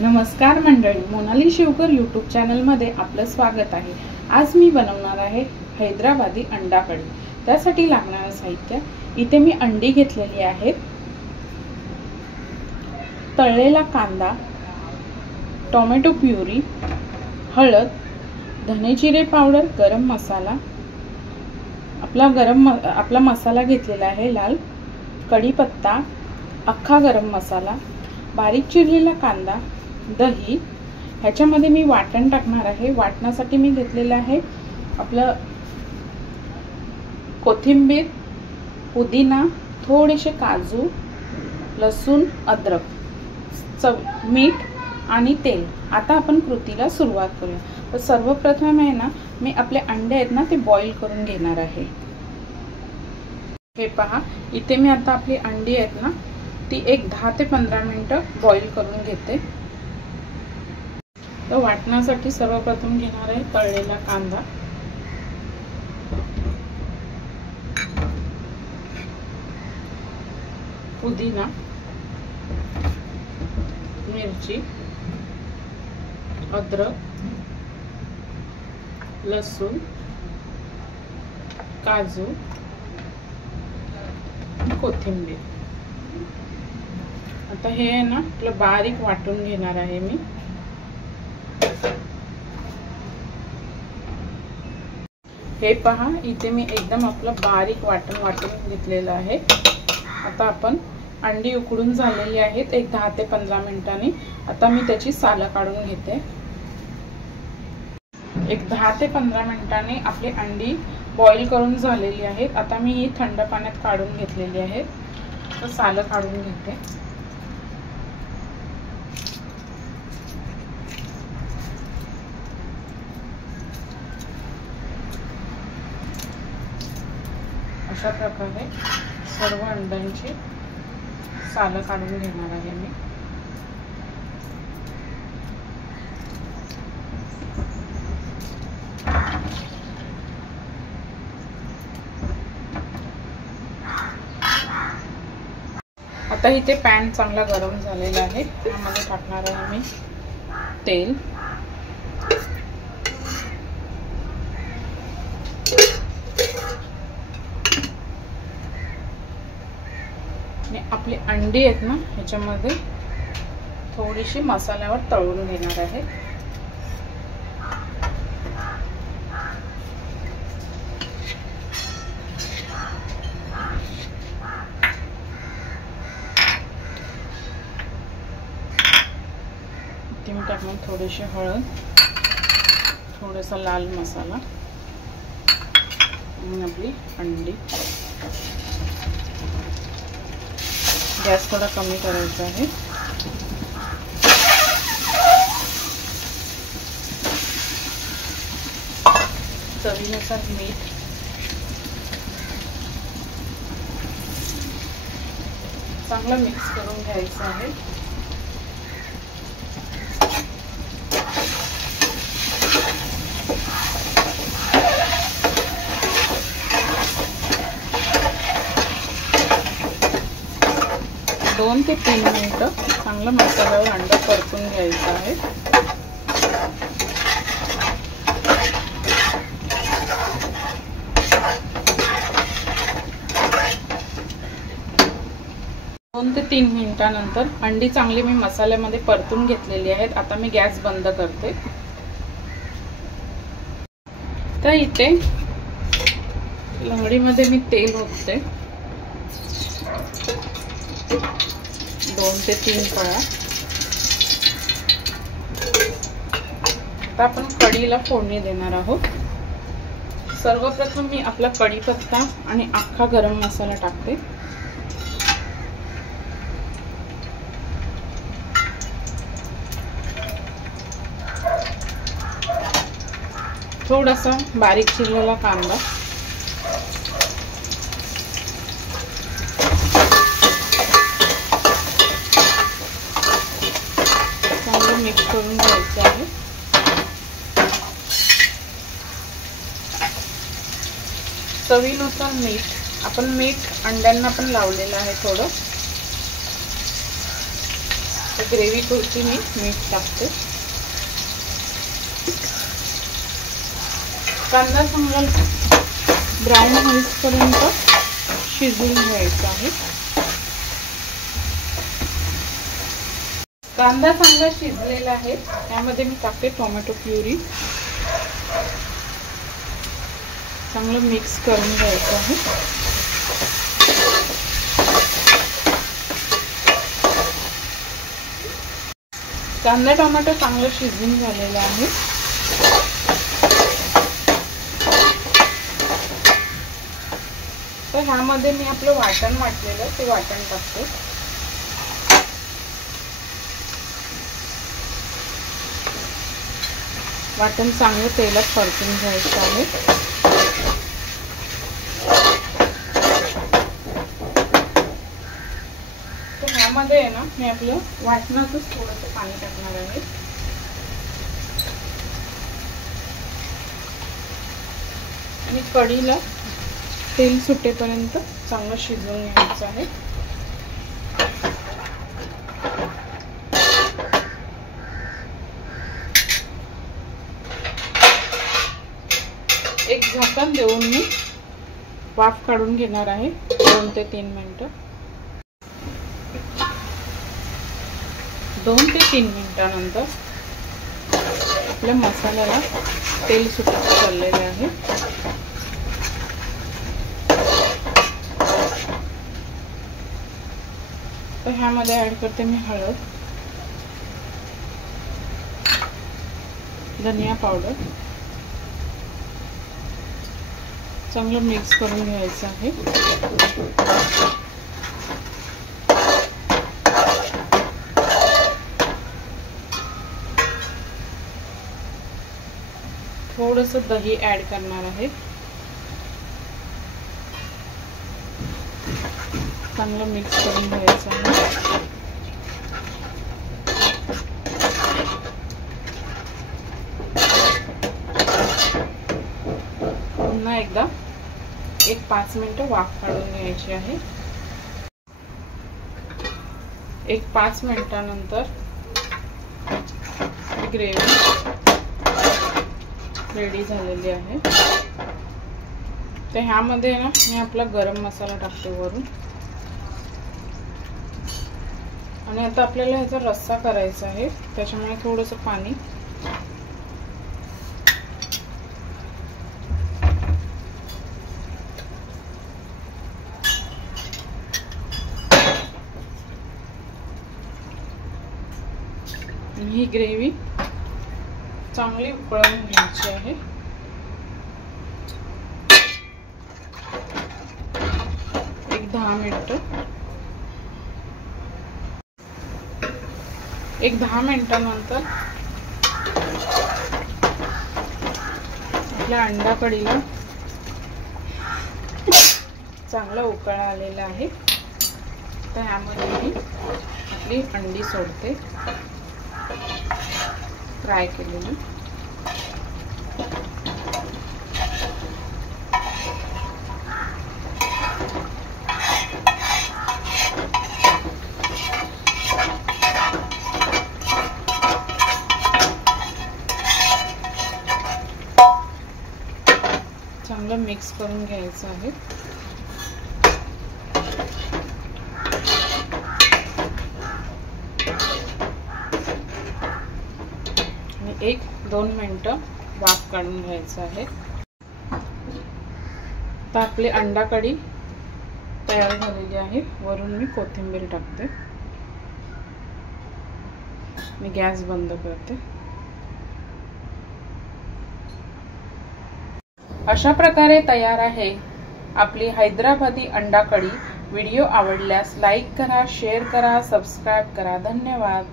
नमस्कार मंडळी, मोनाली शिवकर यूट्यूब चॅनलमध्ये आपलं स्वागत आहे। आज मी बनवणार आहे हैदराबादी अंडा कढी। त्यासाठी लागणारे साहित्य इथे मी अंडी घेतलेली आहेत, तळलेला कांदा, टोमॅटो प्युरी, हळद, धने जिरे पावडर, गरम मसाला, आपला मसाला घेतलेला आहे लाल, कढीपत्ता, अख्खा गरम मसाला, बारीक चिरलेला कांदा, दही। ह्याच्यामध्ये मी वाटण टाकणार आहे। वाटणासाठी मी घेतलेलं आहे आपलं कोथिंबीर, पुदिना, थोडेसे काजू, लसूण, अद्रक, मीठ आणि तेल। आता आपण कृतीला सुरुवात करूया। तर सर्वप्रथम आहे ना, मी आपले अंडे आहेत ना ते बॉईल करून घेणार आहे। हे पहा, इथे मी आता आपली अंडी आहेत ना ती एक 10 ते 15 मिनिटं बॉईल करून घेते। तर वाटण्यासाठी सर्वप्रथम घेणार आहे तळलेला कांदा, पुदिना, मिरची, अद्रक, लसूण, काजू, कोथिंबीर। आता हे आहे ना आपलं बारीक वाटून घेणार आहे मी। हे पहा, इथे मी एकदम आपलं बारीक वाटून घेतलेलं आहे। आता आपण अंडी उकडून झालेली आहेत एक 10 ते 15 मिनिटांनी। आता मी त्याची सालं काढून घेते। एक 10 ते 15 मिनिटांनी आपली अंडी बॉईल करून झालेली आहेत। आता मी ही थंड पाण्यात काढून घेतलेली आहे। तर सालं काढून घेते। अशा प्रकारे सर्व अंड्यांची सालं काढून घेणार आहे मी। आता इथे पॅन चांगला गरम झालेला आहे। त्यामध्ये टाकणार आहे मी तेल, आपली अंडी आहेत ना ह्याच्यामध्ये थोडीशी मसाल्यावर तळून घेणार आहे। मी टाकणार थोडीशी हळद, थोडासा लाल मसाला आणि आपली अंडी। गॅस थोड़ा कमी करायचा आहे। चवीनुसार मीठ, चांगलं मिक्स करून घ्यायचं आहे। दोन ते 3 मिनिटं चांगलं मसाल्यावर अंडा परतून घ्यायचं आहे। दोन ते 3 मिनिटांनंतर अंडी चांगली मी मसाल्यामध्ये परतून घेतलेली आहेत। आता मी गॅस बंद करते। तर इथे लंगडीमध्ये मी तेल ओतते 2 ते 3 पळ्या। आता आपण कढीला फोडणी देणार आहोत। सर्वप्रथम मी आपला कढीपत्ता आणि अख्खा गरम मसाला टाकते। थोडासा बारीक चिरलेला कांदा, मिक्स करून घ्यायचं आहे। चवीनुसार मीठ, आपण मीठ अंड्यांना पण लावलेलं आहे थोडं। ग्रेव्ही पुरती मी मीठ टाकते. कांदा चांगला ब्राऊन होईपर्यंत शिजवून घ्यायचा आहे. कांदा चांगला शिजलेला आहे. त्यामध्ये मी टाकते टोमॅटो प्युरी. चांगलं मिक्स करून घ्यायचं आहे. कांदा टोमॅटो चांगलं शिजून झालेलं आहे. तर ह्यामध्ये मी आपलं वाटण वाटलेलं ते वाटण टाकते. वाटण चांगलं तेलात परतून घ्यायचं आहे. तर ह्यामध्ये आहे ना मी आपलं वाटणातच थोडंसं पाणी टाकणार आहे. आणि कढीला तेल सुटेपर्यंत चांगलं शिजवून घ्यायचं आहे. एक झाकण देऊन मी वाफ काढून घेणार आहे 2 ते 3 मिनिटं. 2 ते 3 मिनिटानंतर आपल्या मसाल्याला तेल सुटायला चाललेले आहे. तर ह्यामध्ये ऍड करते मी हळद, धनिया पावडर. चांगलं मिक्स करून घ्यायचं आहे. थोडंसं दही ऍड करणार आहे. चांगलं मिक्स करून घ्यायचं आहे. पुन्हा एकदा 5 मिनिटं वाफ काढून घ्यायची आहे. 5 मिनिटानंतर ग्रेव्ही रेडी झालेली आहे. तर ह्यामध्ये ना मी आपला गरम मसाला टाकते वरून. आणि आता आपल्याला ह्याचा रस्सा करायचा आहे. त्याच्यामुळे थोडंसं पाणी ही ग्रेव्ही चांगली उकळवून घ्यायची आहे. एक 10 मिनिटं. 10 मिनिटानंतर आपल्या अंडा कढीला चांगला उकळा आलेला आहे. तर यामध्ये मी आपली अंडी सोडते फ्राय केलेली. चांगलं मिक्स करून घ्यायचं आहे. आणि 1-2 मिनिटं वाफ काढून घ्यायचं आहे. तर आपली अंडा कढी तयार झालेली आहे. वरून मी कोथिंबीर टाकते. मी गॅस बंद करते. अशा प्रकारे तयार आहे आपली हैदराबादी अंडा कढी. व्हिडिओ आवडल्यास लाईक करा, शेअर करा, सबस्क्राईब करा. धन्यवाद.